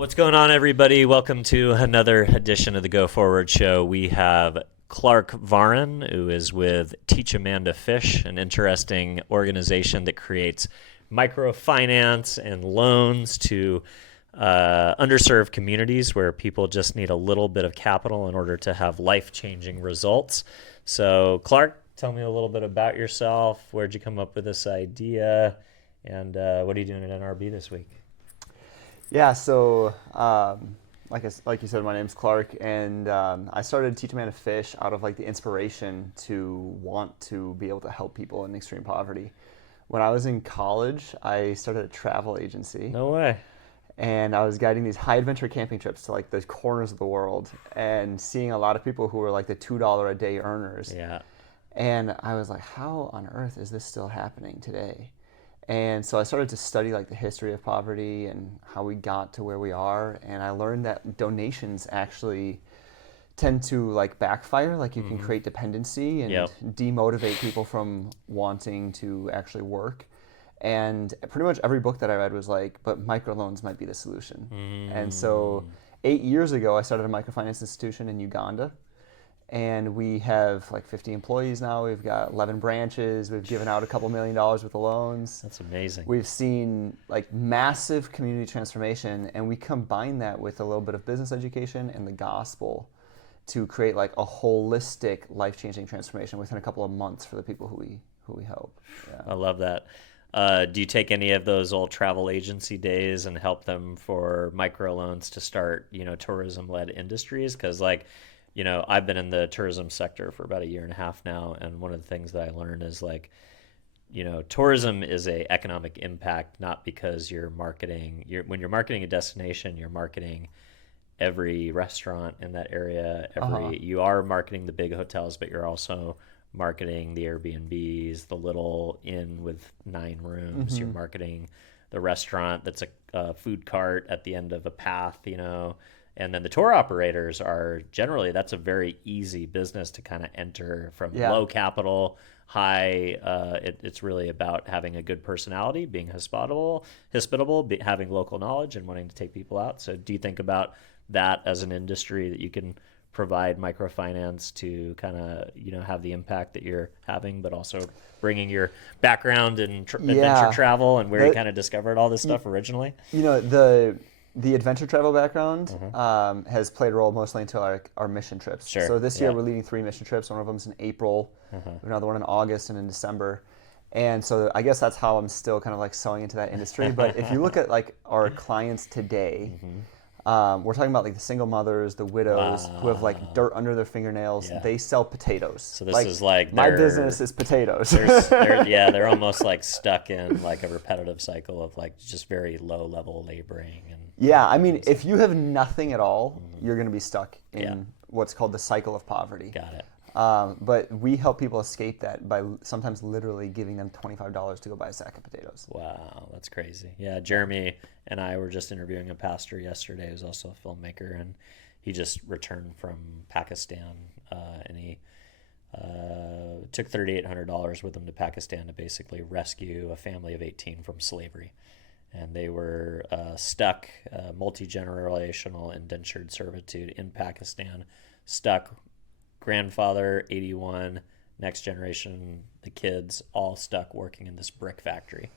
What's going on, everybody? Welcome to another edition of the Go Forward Show. We have Clark Varin, who is with Teach Amanda Fish, an interesting organization that creates microfinance and loans to underserved communities where people just need a little bit of capital in order to have life-changing results. So, Clark, tell me a little bit about yourself. Where'd you come up with this idea? And what are you doing at NRB this week? Yeah, so like you said, my name's Clark, and I started Teach Amanda Fish out of like the inspiration to want to be able to help people in extreme poverty. When I was in college, I started a travel agency, No way. and I was guiding these high adventure camping trips to like the corners of the world, and seeing a lot of people who were like the $2 a day earners. Yeah. And I was like, how on earth is this still happening today? And so I started to study like the history of poverty and how we got to where we are. And I learned that donations actually tend to like backfire. Like you can create dependency and Yep. demotivate people from wanting to actually work. And pretty much every book that I read was like, but microloans might be the solution. And so 8 years ago, I started a microfinance institution in Uganda. And we have like 50 employees now. We've got 11 branches. We've given out a couple $1 million worth of loans. That's amazing. We've seen like massive community transformation, and we combine that with a little bit of business education and the gospel to create like a holistic, life-changing transformation within a couple of months for the people who we help. I love that. Do you take any of those old travel agency days and help them for microloans to start, tourism-led industries? Because I've been in the tourism sector for about a year and a half now, and one of the things that I learned is tourism is a economic impact, not because when you're marketing a destination, you're marketing every restaurant in that area. You are marketing the big hotels, but you're also marketing the Airbnbs, the little inn with 9 rooms. You're marketing the restaurant that's a food cart at the end of a path, And then the tour operators are generally, that's a very easy business to kind of enter from low capital, high. It's really about having a good personality, being hospitable, having local knowledge, and wanting to take people out. So do you think about that as an industry that you can provide microfinance to kind of, have the impact that you're having, but also bringing your background in adventure travel and where you kind of discovered all this stuff originally? The adventure travel background has played a role mostly into our mission trips. Sure. So this year we're leading 3 mission trips. One of them's in April, another one in August and in December. And so I guess that's how I'm still kind of like sewing into that industry. But if you look at like our clients today, we're talking about like the single mothers, the widows who have like dirt under their fingernails. Yeah. They sell potatoes. So this is like my business is potatoes. they're almost like stuck in like a repetitive cycle of like just very low level laboring. Yeah, I mean, if you have nothing at all, you're going to be stuck in what's called the cycle of poverty. Got it. But we help people escape that by sometimes literally giving them $25 to go buy a sack of potatoes. Wow, that's crazy. Yeah, Jeremy and I were just interviewing a pastor yesterday who's also a filmmaker, and he just returned from Pakistan, and he took $3,800 with him to Pakistan to basically rescue a family of 18 from slavery. And they were stuck, multi-generational indentured servitude in Pakistan, stuck. Grandfather, 81, next generation, the kids, all stuck working in this brick factory.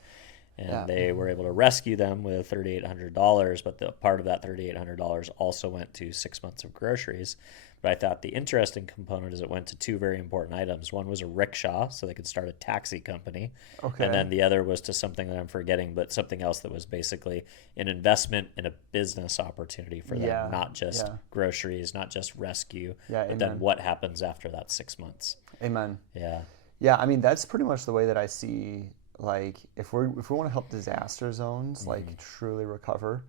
And they were able to rescue them with $3,800, but the part of that $3,800 also went to 6 months of groceries. But I thought the interesting component is it went to 2 very important items. One was a rickshaw, so they could start a taxi company. Okay. And then the other was to something that I'm forgetting, but something else that was basically an investment in a business opportunity for them, not just groceries, not just rescue, but then what happens after that 6 months. Amen. Yeah. Yeah, I mean, that's pretty much the way that I see, like, if we want to help disaster zones, like, truly recover,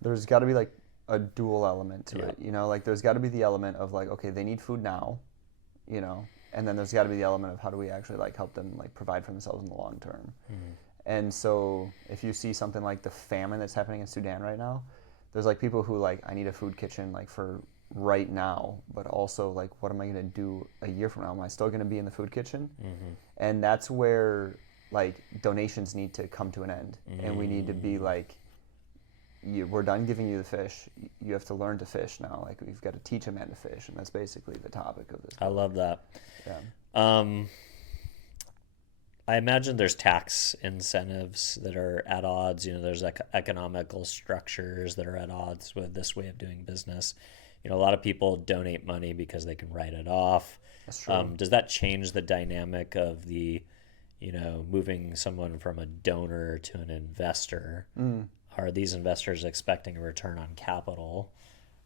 there's got to be, like, a dual element to it, like there's got to be the element of like, okay, they need food now, and then there's got to be the element of how do we actually like help them like provide for themselves in the long term. And so if you see something like the famine that's happening in Sudan right now, there's like people who like, I need a food kitchen like for right now, but also like, what am I going to do a year from now? Am I still going to be in the food kitchen? And that's where like donations need to come to an end, and we need to be like we're done giving you the fish. You have to learn to fish now. Like we've got to teach a man to fish, and that's basically the topic of this I book. love that. Yeah. I imagine there's tax incentives that are at odds. There's economical structures that are at odds with this way of doing business. A lot of people donate money because they can write it off. That's true. Does that change the dynamic of the, moving someone from a donor to an investor? Are these investors expecting a return on capital?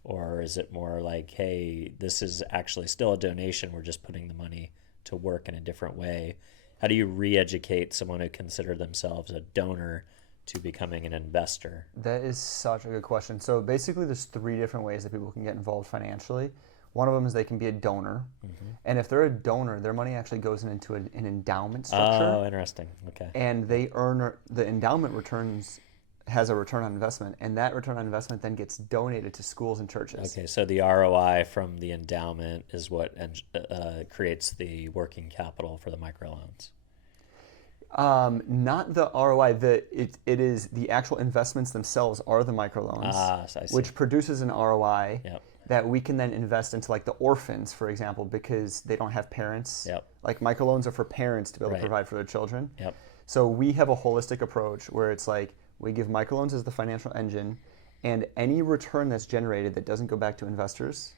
Or is it more like, hey, this is actually still a donation. We're just putting the money to work in a different way. How do you re-educate someone who considered themselves a donor to becoming an investor? That is such a good question. So basically, there's 3 different ways that people can get involved financially. One of them is they can be a donor. And if they're a donor, their money actually goes into an endowment structure. Oh, interesting. Okay. And they earn, the endowment has a return on investment, and that return on investment then gets donated to schools and churches. Okay, so the ROI from the endowment is what creates the working capital for the microloans. Not the ROI. It is the actual investments themselves are the microloans, So I see. which produces an ROI Yep. that we can then invest into, like the orphans, for example, because they don't have parents. Yep. Like microloans are for parents to be able Right. to provide for their children. Yep. So we have a holistic approach where it's like we give microloans as the financial engine, and any return that's generated that doesn't go back to investors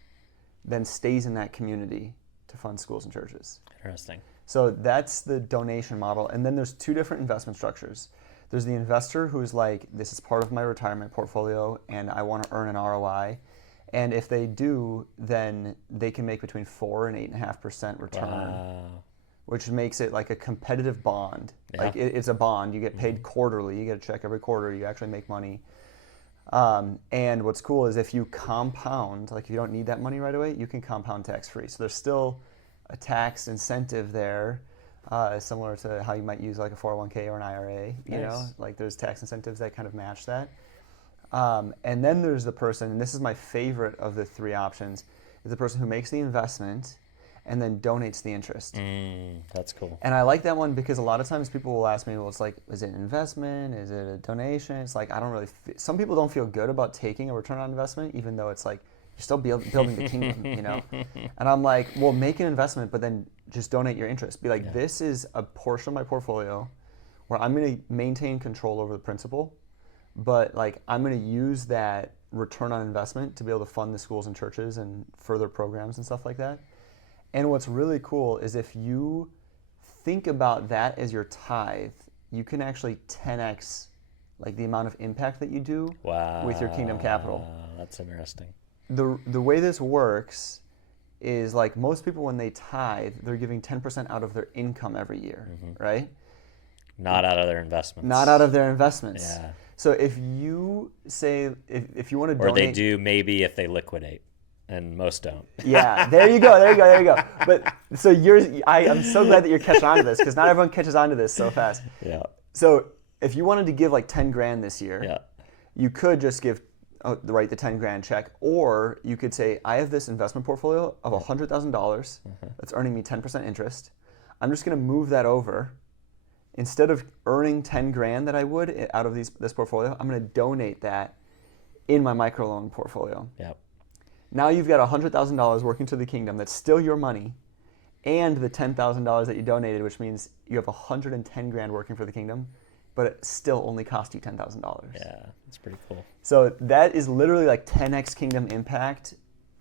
then stays in that community to fund schools and churches. Interesting. So that's the donation model. And then there's 2 different investment structures. There's the investor who's like, this is part of my retirement portfolio and I want to earn an ROI. And if they do, then they can make between 4 and 8.5% return. Wow. Which makes it like a competitive bond. Yeah. Like it's a bond. You get paid quarterly. You get a check every quarter. You actually make money. And what's cool is if you compound, like if you don't need that money right away, you can compound tax-free. So there's still a tax incentive there, similar to how you might use like a 401k or an IRA. You know, like there's tax incentives that kind of match that. And then there's the person, and this is my favorite of the 3 options, is the person who makes the investment and then donates the interest. That's cool. And I like that one because a lot of times people will ask me, well, it's like, is it an investment? Is it a donation? It's like, I don't really, some people don't feel good about taking a return on investment, even though it's like, you're still building the kingdom, you know? And I'm like, well, make an investment, but then just donate your interest. Be like, this is a portion of my portfolio where I'm going to maintain control over the principal, but like, I'm going to use that return on investment to be able to fund the schools and churches and further programs and stuff like that. And what's really cool is if you think about that as your tithe, you can actually 10x like the amount of impact that you do with your kingdom capital. That's interesting. The way this works is like most people when they tithe, they're giving 10% out of their income every year, right? Not out of their investments. Not out of their investments. Yeah. So if you say, if you want to donate. Or they do maybe if they liquidate. And most don't. Yeah, there you go. But so I'm so glad that you're catching on to this because not everyone catches on to this so fast. Yeah. So if you wanted to give like 10 grand this year, Yeah. you could just write the 10 grand check, or you could say, I have this investment portfolio of $100,000 that's earning me 10% interest. I'm just going to move that over. Instead of earning 10 grand that I would out of this portfolio, I'm going to donate that in my microloan portfolio. Yep. Now you've got $100,000 working to the kingdom that's still your money, and the $10,000 that you donated, which means you have 110 grand working for the kingdom, but it still only cost you $10,000. Yeah, that's pretty cool. So that is literally like 10x kingdom impact,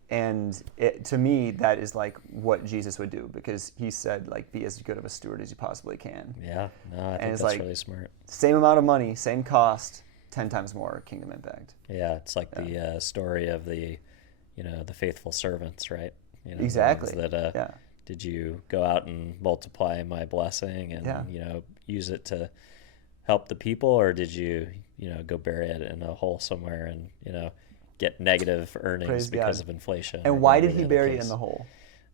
and to me that is like what Jesus would do because he said like be as good of a steward as you possibly can. Yeah, no, I think it's that's like, really smart. Same amount of money, same cost, 10 times more kingdom impact. Yeah, it's like the story of the faithful servants, right? Exactly. The ones that, did you go out and multiply my blessing and, use it to help the people, or did you, go bury it in a hole somewhere and, get negative earnings because of inflation? And why did he bury it in the hole?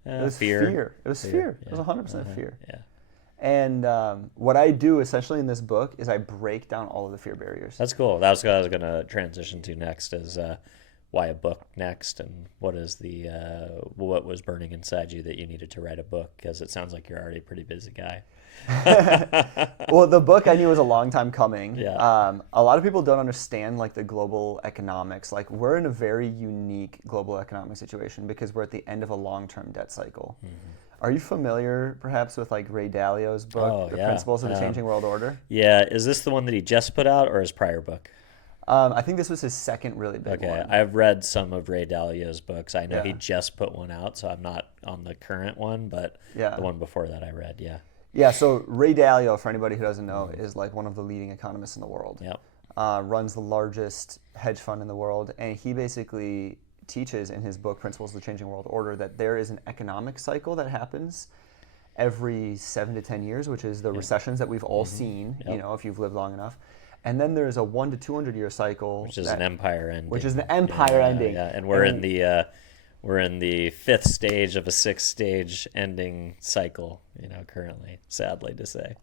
It was fear. It was fear. Yeah. It was 100% fear. Yeah. And what I do essentially in this book is I break down all of the fear barriers. That's cool. That's what I was going to transition to next is why a book next, and what is what was burning inside you that you needed to write a book, because it sounds like you're already a pretty busy guy. Well, the book I knew was a long time coming. Yeah. A lot of people don't understand like the global economics. Like we're in a very unique global economic situation because we're at the end of a long-term debt cycle. Are you familiar perhaps with like Ray Dalio's book, Oh, The yeah. Principles of the Changing World Order? Yeah. Is this the one that he just put out or his prior book? I think this was his second really big Okay, one. I've read some of Ray Dalio's books. I know he Yeah. just put one out, so I'm not on the current one, but the Yeah. one before that I read, yeah. Yeah, so Ray Dalio, for anybody who doesn't know, is like one of the leading economists in the world. Yep. Runs the largest hedge fund in the world, and he basically teaches in his book Principles of the Changing World Order that there is an economic cycle that happens every 7 to 10 years, which is the recessions that we've all seen, Yep. you know, if you've lived long enough. And then there's a 1 to 200 year cycle, Which is an empire ending. which is an empire ending. Yeah, and we're in the fifth stage of a six-stage ending cycle, currently, sadly to say.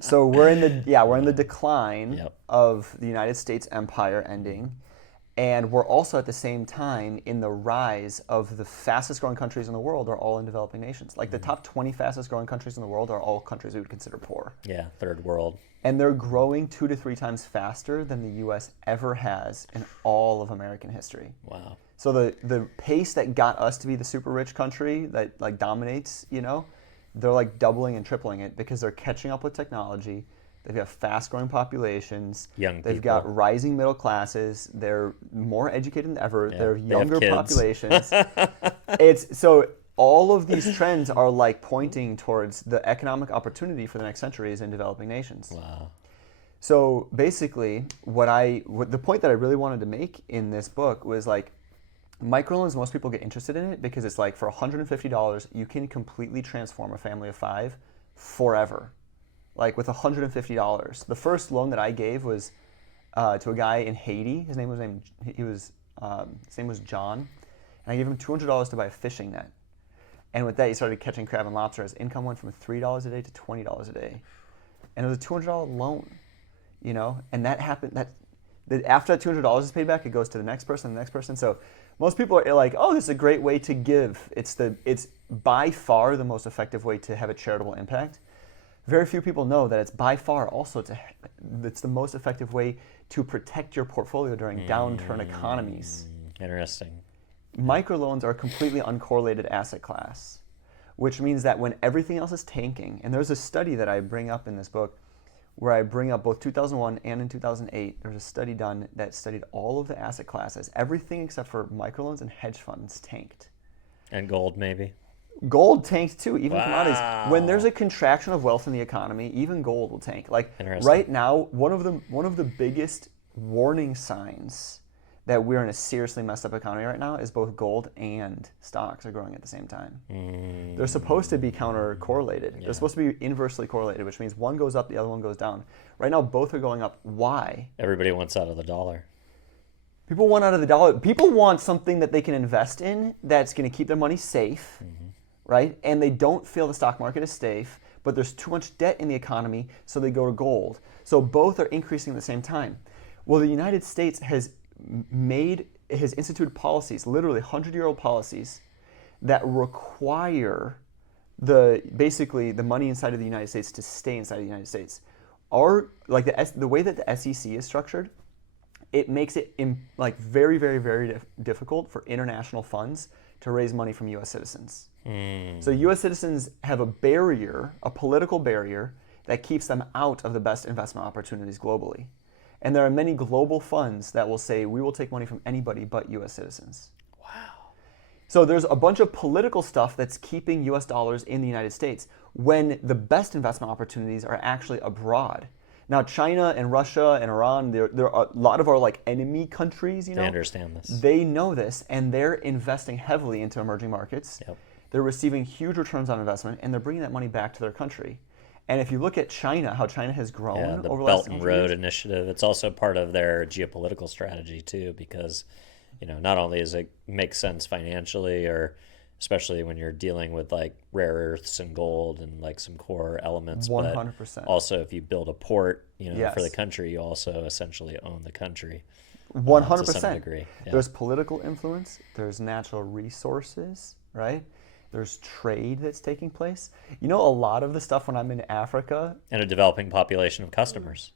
So we're in the decline Yep. of the United States empire ending, and we're also at the same time in the rise of the fastest growing countries in the world are all in developing nations. Like the top 20 fastest growing countries in the world are all countries we would consider poor. Yeah, third world. And they're growing 2 to 3 times faster than the US ever has in all of American history. Wow. So the pace that got us to be the super rich country that like dominates, they're like doubling and tripling it because they're catching up with technology. They've got fast growing populations. Young They've people. got rising middle classes. They're more educated than ever. Yeah, They're they have younger kids. populations. It's so all of these trends are like pointing towards the economic opportunity for the next centuries in developing nations. Wow. So basically, the point that I really wanted to make in this book was like, microloans, most people get interested in it because it's like for $150, you can completely transform a family of 5 forever. Like with $150. The first loan that I gave was to a guy in Haiti. His name was John, and I gave him $200 to buy a fishing net. And with that, he started catching crab and lobster. His income went from $3 a day to $20 a day, and it was a $200 loan. And that happened. That after that $200 is paid back, it goes to the next person, the next person. So most people are like, "Oh, this is a great way to give." It's by far the most effective way to have a charitable impact. Very few people know that it's by far also it's the most effective way to protect your portfolio during downturn economies. Interesting. Microloans are a completely uncorrelated asset class, which means that when everything else is tanking, and there's a study that I bring up in this book where I bring up both 2001 and in 2008, there was a study done that studied all of the asset classes. Everything except for microloans and hedge funds tanked. And gold, maybe? Gold tanked too, even Wow. commodities. When there's a contraction of wealth in the economy, even gold will tank. Like Interesting. right now, one of the biggest warning signs that we're in a seriously messed up economy right now is both gold and stocks are growing at the same time. They're supposed to be counter correlated. Yeah. They're supposed to be inversely correlated, which means one goes up, the other one goes down. Right now, both are going up. Why? Everybody wants out of the dollar. People want out of the dollar. People want something that they can invest in that's going to keep their money safe, right? And they don't feel the stock market is safe, but there's too much debt in the economy, so they go to gold. So both are increasing at the same time. Well, the United States has instituted policies, literally 100-year-old policies, that require basically the money inside of the United States to stay inside of the United States. The way that the SEC is structured, it makes it very, very, very difficult for international funds to raise money from U.S. citizens. So U.S. citizens have a political barrier that keeps them out of the best investment opportunities globally. And there are many global funds that will say, we will take money from anybody but U.S. citizens. Wow. So there's a bunch of political stuff that's keeping U.S. dollars in the United States when the best investment opportunities are actually abroad. Now, China and Russia and Iran, they're a lot of our enemy countries, They understand this. They know this, and they're investing heavily into emerging markets. Yep. They're receiving huge returns on investment, and they're bringing that money back to their country. And if you look at China, how China has grown Yeah, the over the last Belt and 100 Road years, Initiative. It's also part of their geopolitical strategy too, because not only does it make sense financially, or especially when you're dealing with rare earths and gold and some core elements, 100%. but also if you build a port, Yes. for the country, you also essentially own the country. 100%. To some degree. Yeah. There's political influence. There's natural resources, right? There's trade that's taking place. You know, a lot of the stuff when I'm in Africa. And a developing population of customers.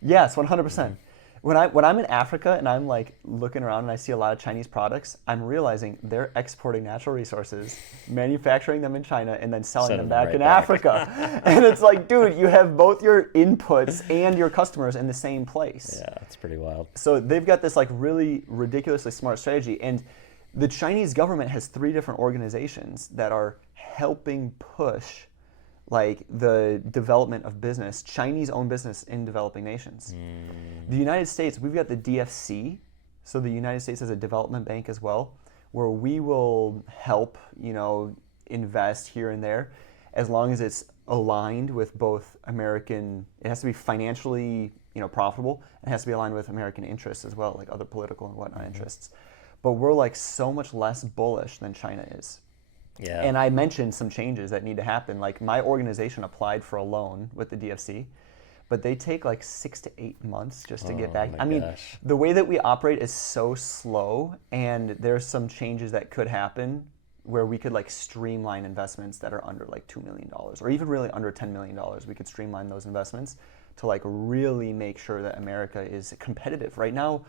Yes, 100%. When I'm in Africa and I'm like looking around and I see a lot of Chinese products, I'm realizing they're exporting natural resources, manufacturing them in China, and then selling them Sending them back right in back. Africa. And it's like, dude, you have both your inputs and your customers in the same place. Yeah, it's pretty wild. So they've got this like really ridiculously smart strategy. And the Chinese government has 3 different organizations that are helping push like the development of business, Chinese-owned business in developing nations. The United States, we've got the DFC, so the United States has a development bank as well, where we will help, invest here and there, as long as it's aligned with both American. It has to be financially, profitable, and it has to be aligned with American interests as well, like other political and whatnot interests. But we're like so much less bullish than China is. Yeah. And I mentioned some changes that need to happen. Like my organization applied for a loan with the DFC, but they take like 6 to 8 months just to get back. my I mean, gosh. the way that we operate is so slow, and there's some changes that could happen where we could like streamline investments that are under like $2 million or even really under $10 million. We could streamline those investments to like really make sure that America is competitive. Right now,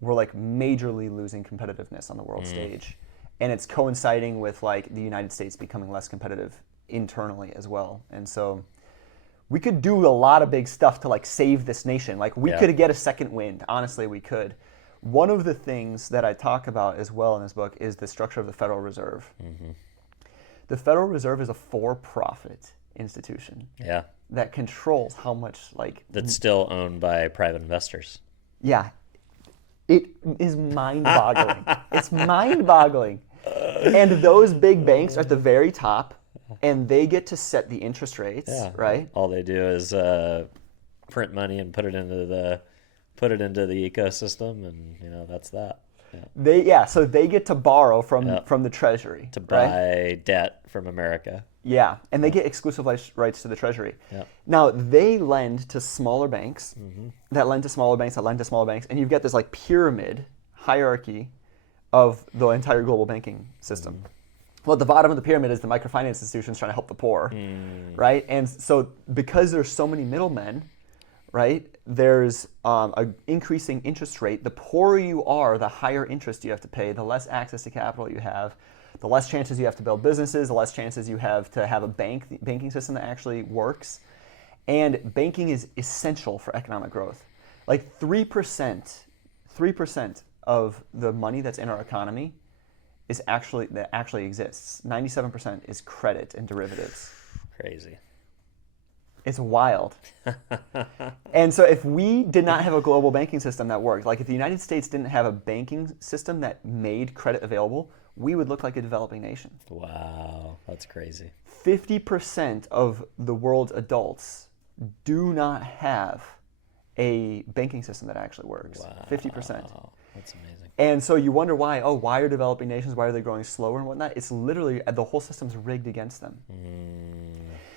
we're like majorly losing competitiveness on the world stage. And it's coinciding with like the United States becoming less competitive internally as well. And so we could do a lot of big stuff to like save this nation. Like we could get a second wind. Honestly, we could. One of the things that I talk about as well in this book is the structure of the Federal Reserve. The Federal Reserve is a for-profit institution that controls how much like... That's still owned by private investors. Yeah. It is mind-boggling. It's mind-boggling. And those big banks are at the very top, and they get to set the interest rates, right? All they do is print money and put it into the ecosystem, and that's that. So they get to borrow from the Treasury To buy debt from America. Yeah, and they get exclusive rights to the Treasury. Yep. Now, they lend to smaller banks, that lend to smaller banks, that lend to smaller banks, and you've got this like pyramid hierarchy of the entire global banking system. Well, at the bottom of the pyramid is the microfinance institutions trying to help the poor, right? And so because there's so many middlemen, right, there's an increasing interest rate. The poorer you are, the higher interest you have to pay, the less access to capital you have, the less chances you have to build businesses, the less chances you have to have a banking system that actually works. And banking is essential for economic growth. Like 3% of the money that's in our economy that actually exists. 97% is credit and derivatives. Crazy. It's wild. And so if we did not have a global banking system that worked, like if the United States didn't have a banking system that made credit available, we would look like a developing nation. Wow, that's crazy. 50% of the world's adults do not have a banking system that actually works. Wow. 50%. That's amazing. And so you wonder why are developing nations, why are they growing slower and whatnot? It's literally, the whole system's rigged against them.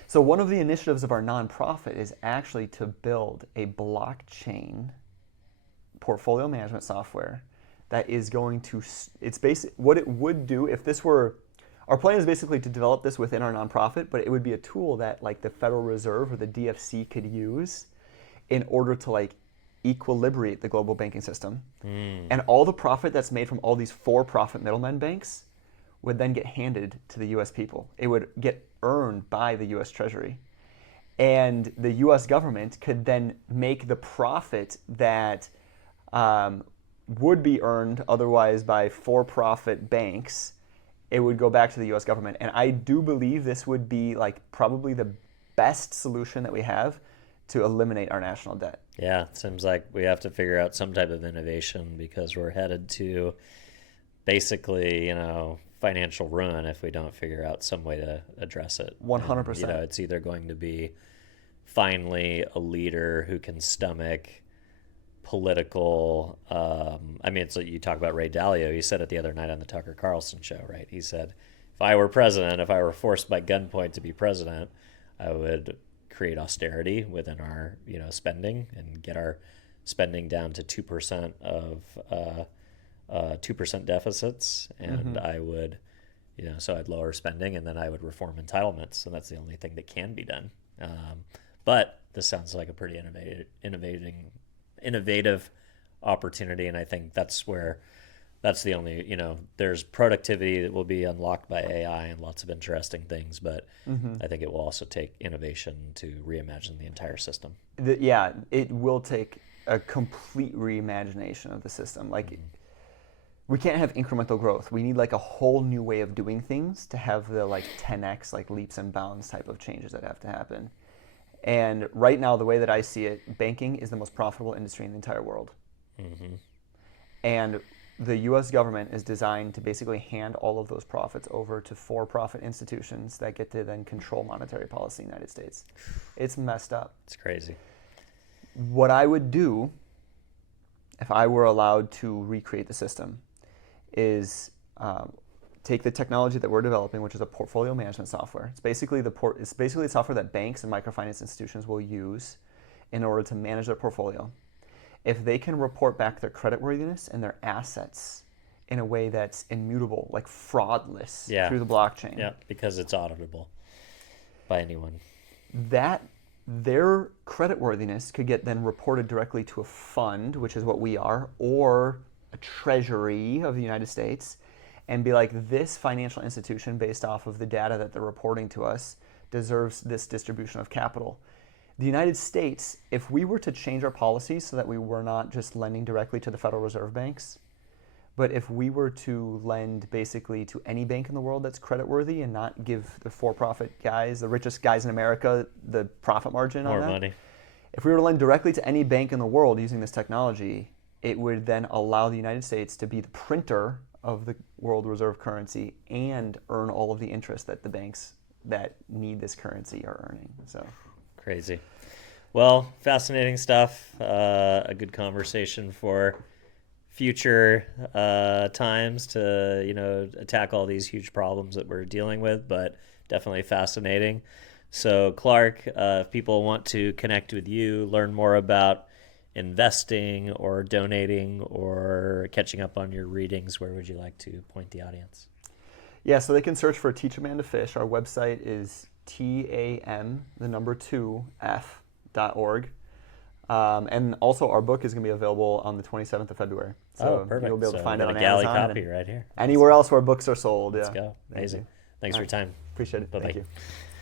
So one of the initiatives of our nonprofit is actually to build a blockchain portfolio management software that is going to, it's basic, what it would do if this were, our plan is basically to develop this within our nonprofit, but it would be a tool that like the Federal Reserve or the DFC could use in order to like equilibrate the global banking system. And all the profit that's made from all these for-profit middlemen banks would then get handed to the U.S. people. It would get earned by the U.S. Treasury. And the U.S. government could then make the profit that would be earned otherwise by for-profit banks. It would go back to the U.S. government. And I do believe this would be like probably the best solution that we have to eliminate our national debt. Yeah, it seems like we have to figure out some type of innovation because we're headed to basically, financial ruin if we don't figure out some way to address it. 100%. And, it's either going to be finally a leader who can stomach political. It's like you talk about Ray Dalio. He said it the other night on the Tucker Carlson show, right? He said, if I were forced by gunpoint to be president, I would create austerity within our spending and get our spending down to 2% of 2% deficits, and I would So I'd lower spending, and then I would reform entitlements, and that's the only thing that can be done. But this sounds like a pretty innovative opportunity, and I think that's the only, there's productivity that will be unlocked by AI and lots of interesting things, but I think it will also take innovation to reimagine the entire system. Yeah, it will take a complete reimagination of the system. Like, we can't have incremental growth. We need like a whole new way of doing things to have the like 10x, like leaps and bounds type of changes that have to happen. And right now, the way that I see it, banking is the most profitable industry in the entire world. And the US government is designed to basically hand all of those profits over to for-profit institutions that get to then control monetary policy in the United States. It's messed up. It's crazy. What I would do if I were allowed to recreate the system is take the technology that we're developing, which is a portfolio management software. It's basically the software that banks and microfinance institutions will use in order to manage their portfolio. If they can report back their creditworthiness and their assets in a way that's immutable, like fraudless through the blockchain. Yeah, because it's auditable by anyone. That their creditworthiness could get then reported directly to a fund, which is what we are, or a treasury of the United States, and be like, this financial institution, based off of the data that they're reporting to us, deserves this distribution of capital. The United States, if we were to change our policies so that we were not just lending directly to the Federal Reserve banks, but if we were to lend basically to any bank in the world that's creditworthy and not give the for-profit guys, the richest guys in America, the profit margin on that. More money. If we were to lend directly to any bank in the world using this technology, it would then allow the United States to be the printer of the world reserve currency and earn all of the interest that the banks that need this currency are earning. So crazy. Well, fascinating stuff. A good conversation for future times to attack all these huge problems that we're dealing with, but definitely fascinating. So Clark, if people want to connect with you, learn more about investing or donating or catching up on your readings, where would you like to point the audience? Yeah, so they can search for Teach a Man to Fish. Our website is tam2f.org. And also our book is going to be available on the 27th of February. So perfect. You'll be able to find it on a galley Amazon copy right here. Anywhere else where books are sold. Let's go. Amazing. Thanks for your time. Appreciate it. Bye-bye. Thank you.